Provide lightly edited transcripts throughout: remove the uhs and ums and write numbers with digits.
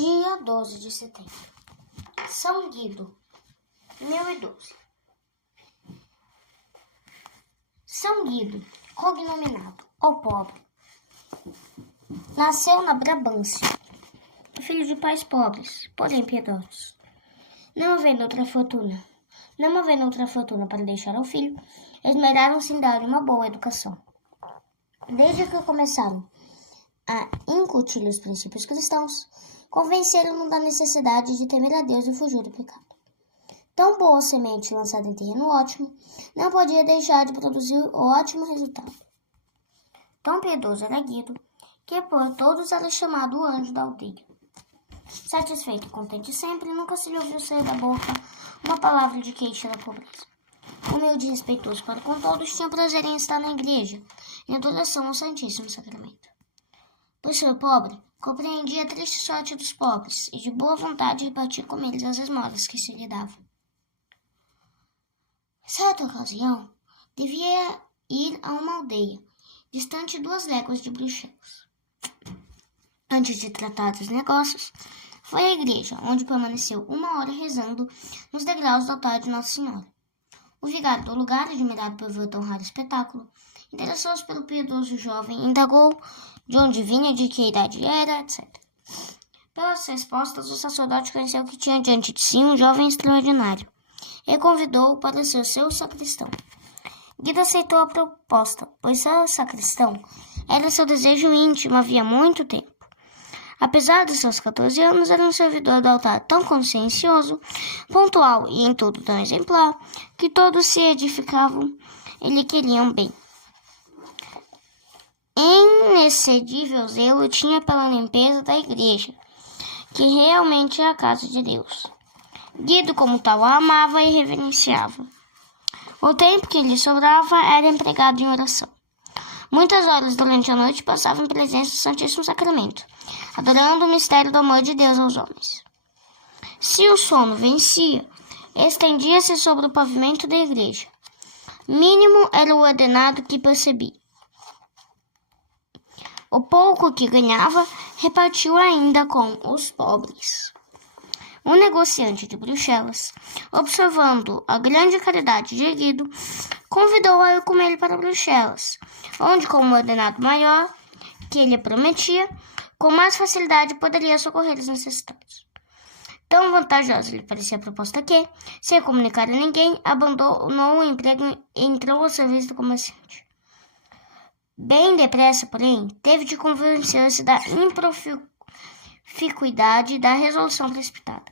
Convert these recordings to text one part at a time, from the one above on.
Dia 12 de setembro. São Guido, 1012. São Guido, cognominado o Pobre, nasceu na Brabância, filho de pais pobres, porém piedosos. Não havendo outra fortuna para deixar ao filho, esmeraram-se em dar uma boa educação. Desde que começaram a incutir os princípios cristãos, convenceram-no da necessidade de temer a Deus e fugir do pecado. Tão boa semente lançada em terreno ótimo, não podia deixar de produzir ótimo resultado. Tão piedoso era Guido, que por todos era chamado o anjo da aldeia. Satisfeito e contente sempre, nunca se lhe ouviu sair da boca uma palavra de queixa da pobreza. Humilde e respeitoso para com todos, tinha prazer em estar na igreja, em adoração ao Santíssimo Sacramento. Por ser pobre, compreendia a triste sorte dos pobres e de boa vontade repartia com eles as esmolas que se lhe davam. Certa ocasião, devia ir a uma aldeia, distante 2 léguas de Bruxelas. Antes de tratar dos negócios, foi à igreja, onde permaneceu 1 hora rezando nos degraus do altar de Nossa Senhora. O vigário do lugar, admirado por ver tão raro espetáculo, interessou-se pelo piedoso jovem e indagou de onde vinha, de que idade era, etc. Pelas respostas, o sacerdote conheceu que tinha diante de si um jovem extraordinário e convidou-o para ser seu sacristão. Guido aceitou a proposta, pois ser sacristão era seu desejo íntimo havia muito tempo. Apesar dos seus 14 anos, era um servidor do altar tão consciencioso, pontual e em tudo tão exemplar, que todos se edificavam e lhe queriam bem. Inexcedível zelo tinha pela limpeza da igreja, que realmente é a casa de Deus. Guido, como tal, a amava e reverenciava. O tempo que lhe sobrava era empregado em oração. Muitas horas durante a noite passava em presença do Santíssimo Sacramento, adorando o mistério do amor de Deus aos homens. Se o sono vencia, estendia-se sobre o pavimento da igreja. Mínimo era o ordenado que percebia. O pouco que ganhava, repartiu ainda com os pobres. Um negociante de Bruxelas, observando a grande caridade de Guido, convidou-o a ir com ele para Bruxelas, onde, com um ordenado maior que ele prometia, com mais facilidade poderia socorrer os necessitados. Tão vantajosa lhe parecia a proposta que, sem comunicar a ninguém, abandonou o emprego e entrou ao serviço do comerciante. Bem depressa, porém, teve de convencer-se da improficuidade da resolução precipitada.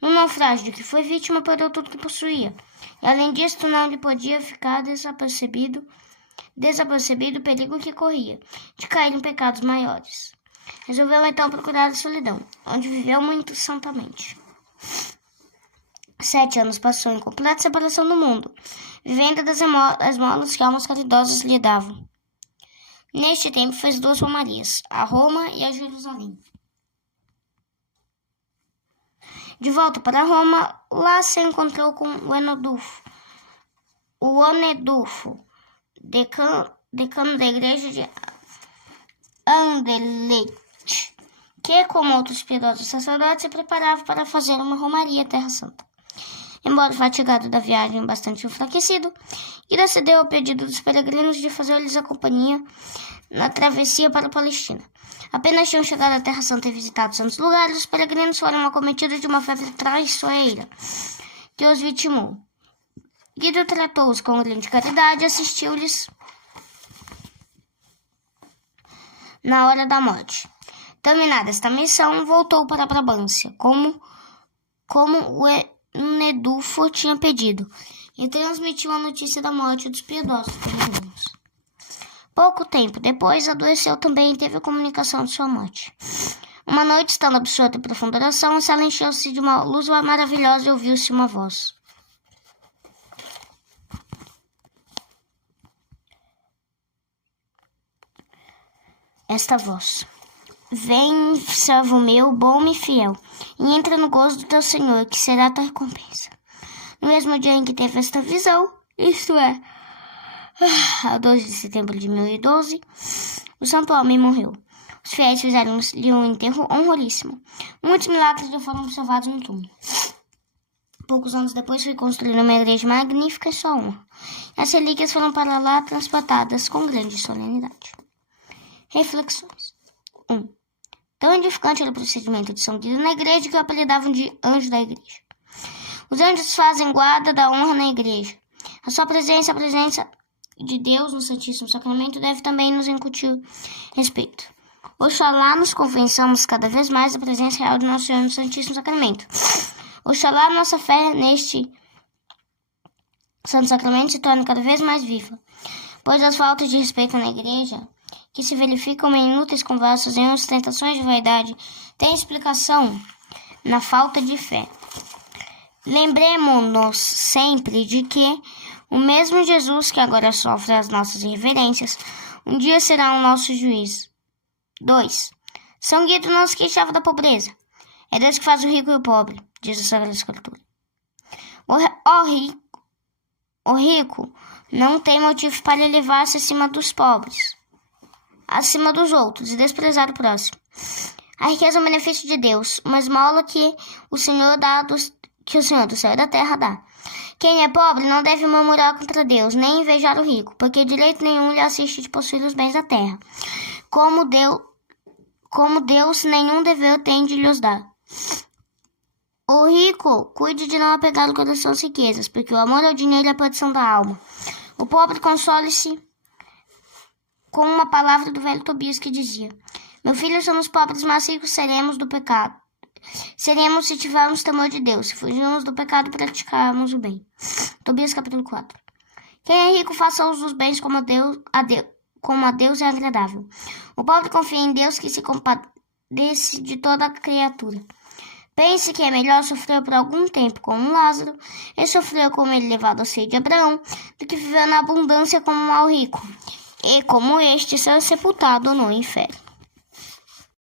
No naufrágio de que foi vítima, perdeu tudo que possuía, e além disso não lhe podia ficar desapercebido o perigo que corria, de cair em pecados maiores. Resolveu então procurar a solidão, onde viveu muito santamente. 7 anos passou em completa separação do mundo, vivendo das esmolas que almas caridosas lhe davam. Neste tempo fez 2 romarias, a Roma e a Jerusalém. De volta para Roma, lá se encontrou com o Onedulfo, decano da igreja de Anderlecht, que, como outros piedosos sacerdotes, se preparava para fazer uma romaria à Terra Santa. Embora fatigado da viagem e bastante enfraquecido, Guido acedeu ao pedido dos peregrinos de fazer-lhes a companhia na travessia para a Palestina. Apenas tinham chegado à Terra Santa e visitado santos lugares, os peregrinos foram acometidos de uma febre traiçoeira que os vitimou. Guido tratou-os com grande caridade e assistiu-lhes na hora da morte. Terminada esta missão, voltou para a Brabância, como o Onedulfo tinha pedido, e transmitiu a notícia da morte dos piedosos peregrinos. Pouco tempo depois, adoeceu também e teve a comunicação de sua morte. Uma noite, estando absorto em profunda oração, a sala encheu-se de uma luz maravilhosa e ouviu-se uma voz. Esta voz: Vem, servo meu, bom e fiel, e entra no gozo do teu Senhor, que será a tua recompensa. No mesmo dia em que teve esta visão, isto é, a 12 de setembro de 1012, o santo homem morreu. Os fiéis fizeram-lhe um enterro honroríssimo. Muitos milagres lhe foram observados no túmulo. Poucos anos depois foi construída uma igreja magnífica, só uma. As relíquias foram para lá transportadas com grande solenidade. Reflexões. 1. Tão edificante era o procedimento de São Guido na igreja que o apelidavam de anjo da igreja. Os anjos fazem guarda da honra na igreja. A sua presença, a presença de Deus no Santíssimo Sacramento deve também nos incutir respeito. Oxalá nos convençamos cada vez mais da presença real de Nosso Senhor no Santíssimo Sacramento. Oxalá nossa fé neste Santo Sacramento se torne cada vez mais viva, pois as faltas de respeito na igreja, que se verificam em inúteis conversas e em ostentações de vaidade, têm explicação na falta de fé. Lembremos-nos sempre de que o mesmo Jesus que agora sofre as nossas irreverências, um dia será o nosso juiz. 2. São Guido não se queixava da pobreza. É Deus que faz o rico e o pobre, diz a Sagrada Escritura. O rico não tem motivo para elevar-se acima dos pobres, acima dos outros e desprezar o próximo. A riqueza é um benefício de Deus, uma esmola que o Senhor do céu e da terra dá. Quem é pobre não deve murmurar contra Deus, nem invejar o rico, porque direito nenhum lhe assiste de possuir os bens da terra. Como Deus nenhum dever tem de lhes dar. O rico cuide de não apegar o coração às riquezas, porque o amor ao dinheiro é a perdição da alma. O pobre console-se com uma palavra do velho Tobias que dizia: meu filho, somos pobres, mas ricos seremos do pecado. Seremos se tivermos temor de Deus, se fugirmos do pecado e praticarmos o bem. Tobias capítulo 4. Quem é rico faça uso dos bens como a Deus é agradável. O pobre confia em Deus que se compadece de toda a criatura. Pense que é melhor sofrer por algum tempo como Lázaro e sofrer como ele levado ao seio de Abraão, do que viver na abundância como um mau rico, e como este ser sepultado no inferno.